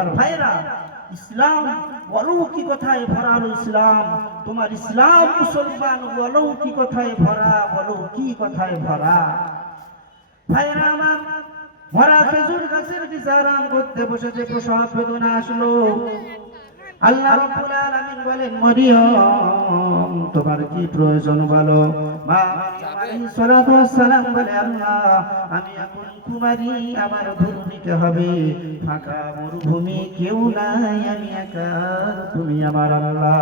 আমার ভাইরা, ইসলাম অলৌকিকতায় ভরা ইসলাম। তোমার ইসলাম মুসলমান অলৌকিকতায় ভরা, অলৌকিকতায় ভরা। ভাইরা আমার, ভরা খেজুর গাছের নিচে আরাম করতে বসেছে, প্রসব বেদনা আসলো। আল্লাহ রাব্বুল আলামিন বলেন, মরিয়ম তোমার কি প্রয়োজন বলো। মা মারিয়াম আলাইহিস সালাতু ওয়াস সালাম বলে, আল্লাহ আমি এখন কুমারী, আমার গুরু নিতে হবে, ফাঁকা মরুভূমি, কেউ নাই, আমি একা, তুমি আমার আল্লাহ।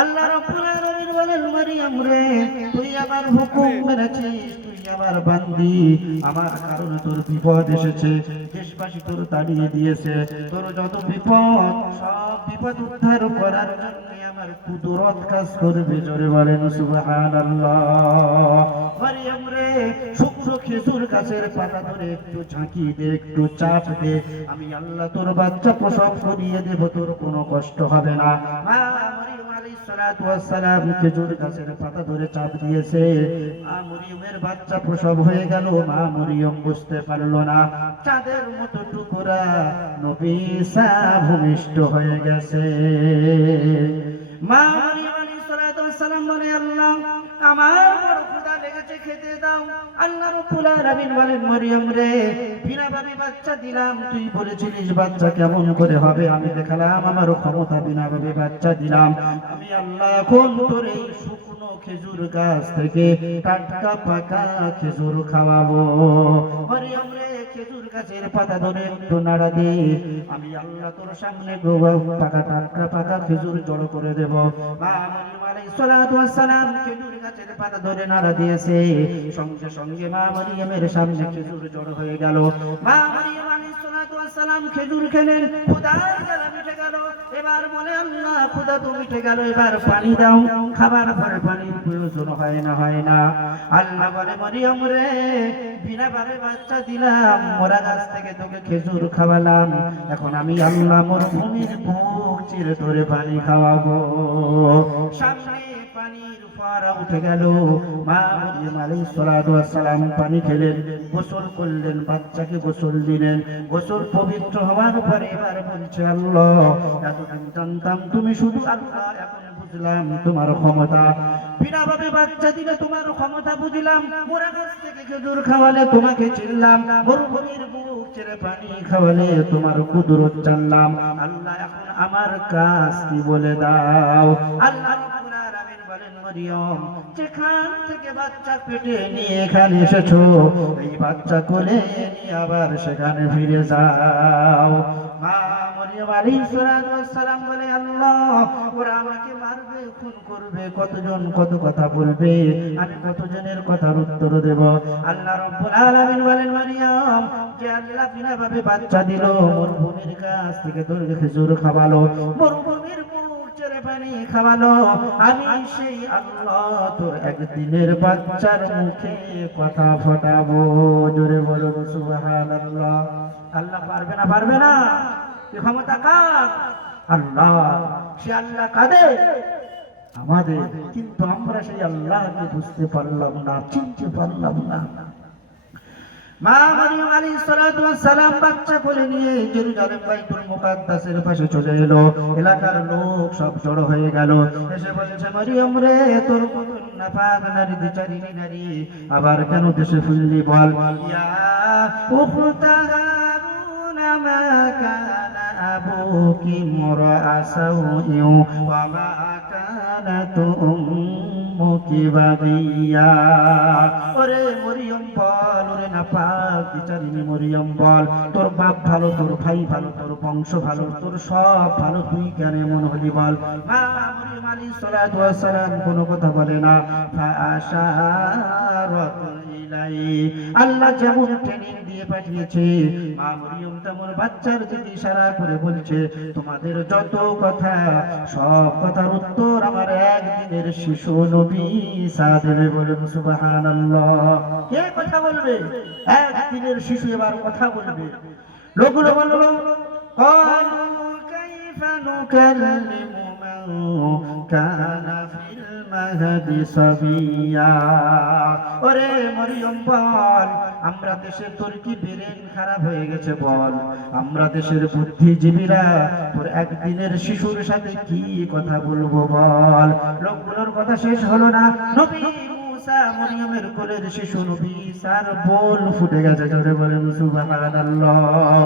আল্লাহ রাব্বুল আলামিন বলেন, মরিয়ম রে, তুই আমার হুকুম মেনেছিস, তুই আমার বান্দি, আমার কারণে তোর বিপদ এসেছে, দেশবাসী তোর তাড়িয়ে দিয়েছে, তোর যত বিপদ সব বিপদ উদ্ধার করার জন্য আমার কুদরত কাজ করবে। জোরে বলেন সুবহানাল্লাহ। মরিয়ম রে, শুকনো খেজুর গাছের পাতা ধরে একটু ঝাঁকি দে, একটু চাপ দে, আমি আল্লাহ তোর বাচ্চা প্রসব করিয়ে দেব, তোর কোনো কষ্ট হবে না। মা মরিয়ম আলাইহিস সালাতু ওয়াস সালাম খেজুর গাছের পাতা ধরে চাপ দিয়েছে, মা মরিয়মের বাচ্চা প্রসব হয়ে গেল। মা মরিয়ম বুঝতে পারলো না, চাঁদের মতো টুকরা নবী ঈসা ভূমিষ্ঠ হয়ে গেছে। মা মরিয়ম আলাইহিস সালাতু ওয়াস সালাম বলে, আল্লাহ আমার বড় ক্ষুধা লেগেছে, খেতে দাও। আল্লাহ রাব্বুল আলামিন বলেন, মরিয়ম রে, বিনাভাবে বাচ্চা দিলাম, তুই বলেছিলিস বাচ্চা কেমন করে হবে, আমি দেখালাম আমার ক্ষমতা, বিনাভাবে বাচ্চা দিলাম। আমি আল্লাহ এখন তোর এই শুকনো খেজুর গাছ থেকে টাটকা পাকা খেজুর খাওয়াবো। মরিয়ম রে, খেজুর গাছের পাতা ধরে একটু নাড়া দে, আমি আল্লাহ তোর সামনে পাকা টাটকা পাকা খেজুর জড়ো করে দেব। মা মরিয়ম আলাইহিস সালাতু ওয়াস সালাম খেজুর গাছের পাতা ধরে নাড়া দিয়েছে, সঙ্গে সঙ্গে মা মরিয়মের সামনে খেজুর জড়ো হয়ে গেল। মা মরিয়ম আলাইহিস সালাতু ওয়াস সালাম খেজুর খেলেন, ক্ষুধার জ্বালা মিটে গেল। এবার বলে, আল্লাহ ক্ষুধা তো মিটে গেল, এবার পানি দাও। খাবার পরে পানির প্রয়োজন হয় না, হয় না। আল্লাহ বলে, মরিয়ম রে, বিনাভাবে বাচ্চা দিলাম, মোরা গাছ থেকে তোকে খেজুর খাওয়ালাম, এখন আমি আল্লাহ মরুভূমির বুক চিরে ধরে পানি খাওয়াবো। সামনে পানির ফোয়ারা উঠে গেল। মা মরিয়ম আলাইহিস সালাতু ওয়াস সালাম পানি খেলেন, গোসল করলেন, বাচ্চাকে গোসল দিলেন। গোসল পবিত্র হওয়ার পরে এবার বলছে, আল্লাহ এতদিন জানতাম তুমি শুধু আল্লাহ, এখন বুঝলাম তোমার ক্ষমতা। বিনাভাবে বাচ্চা দিলে তোমার ক্ষমতা বুঝলাম, মোরা গাছ থেকে খেজুর খাওয়ালে তোমাকে চিনলাম, মরুভূমির বুক ছেড়ে পানি খাওয়ালে তোমার কুদরত জানলাম। আল্লাহ এখন আমার কাজ কি বলে দাও। আল্লাহ রাব্বুল আলামিন বলেন, মরিয়ম যেখান থেকে বাচ্চা পেটে নিয়ে এখানে এসেছো, এই বাচ্চা কোলে নিয়ে আবার সেখানে ফিরে যাও। মা মরিয়ম আলাইহিস সালাতু ওয়াস সালাম বলে, আল্লাহ ওরা আমাকে মারবে, খুন করবে, কতজন কত কথা বলবে, আমি কতজনের কথার উত্তর দেব। আল্লাহ রাব্বুল আলামিন বলেন, মরিয়ম যে আল্লাহ বিনাভাবে বাচ্চা দিল, মরুভূমির কাছ থেকে তোর খেজুর খাওয়ালো, মরুভূমির বুক ছেড়ে পানি খাওয়ালো, আমি সেই আল্লাহ তোর একদিনের বাচ্চার মুখে কথা ফোটাবো। জোরে বলো সুবহানাল্লাহ। আল্লাহ পারবে না, পারবে না? কি ক্ষমতা কার? আল্লাহ। সে আল্লাহ কাদের? আমাদের। কিন্তু আমরা সেই আল্লাহকে বুঝতে পারলাম না, চিনতে পারলাম না। মা মরিয়ম আলাইহিস সালাতু ওয়াস সালাম বাচ্চা কোলে নিয়ে জেরুজালেম বাইতুল মুকাদ্দাসের পাশে চলে এলো। এলাকার লোক সব জড়ো হয়ে গেল, এসে বলছে, মরিয়ম রে, তোর মতন নাপাক নারী, বিচারিণী নারী আবার কেন দেশে ফিরলি বল। ইয়া উখতা হারুনা মা কানা আবুকি মুরআ সাউইন ওয়া মা কানাত উম্মুকি বাগিয়া। ওরে মরিয়ম বল, ওরে নাপাক বিচারিণী মরিয়ম বল, তোর বাপ ভালো, তোর ভাই ভালো, তোর বংশ ভালো, তোর সব ভালো, তুই কেন এমন হলি বল। মা মরিয়ম আলাইহিস সালাতু ওয়াস সালাম কোনো কথা বলে না। ফাআশারাত ইলাই, আল্লাহ যেমন ট্রেনিং দিয়ে পাঠিয়েছে, মা মরিয়ম তেমন বাচ্চার দিকে ইশারা করে বলছে, তোমাদের যত কথা সব কথার উত্তর আমার একদিনের শিশু নবী ঈসা দেবে। বলুন সুবহানাল্লাহ। কে কথা বলবে? একদিনের শিশু এবার কথা বলবে। লোকগুলো বলল, ক্বালু কাইফা নুকাল্লিমু মান কানা ফিল মাহদি সাবিয়া। ওরে মরিয়ম বল, আমরা দেশের তোর কি ব্রেন খারাপ হয়ে গেছে বল, আমরা দেশের বুদ্ধিজীবীরা তোর একদিনের শিশুর সাথে কি কথা বলবো বল। লোকগুলোর কথা শেষ হলো না, নবী মুসা মরিয়মের কোলের শিশু নবী ঈসার বোল ফুটে গেছে, জোরে বলেন সুবহানাল্লাহ।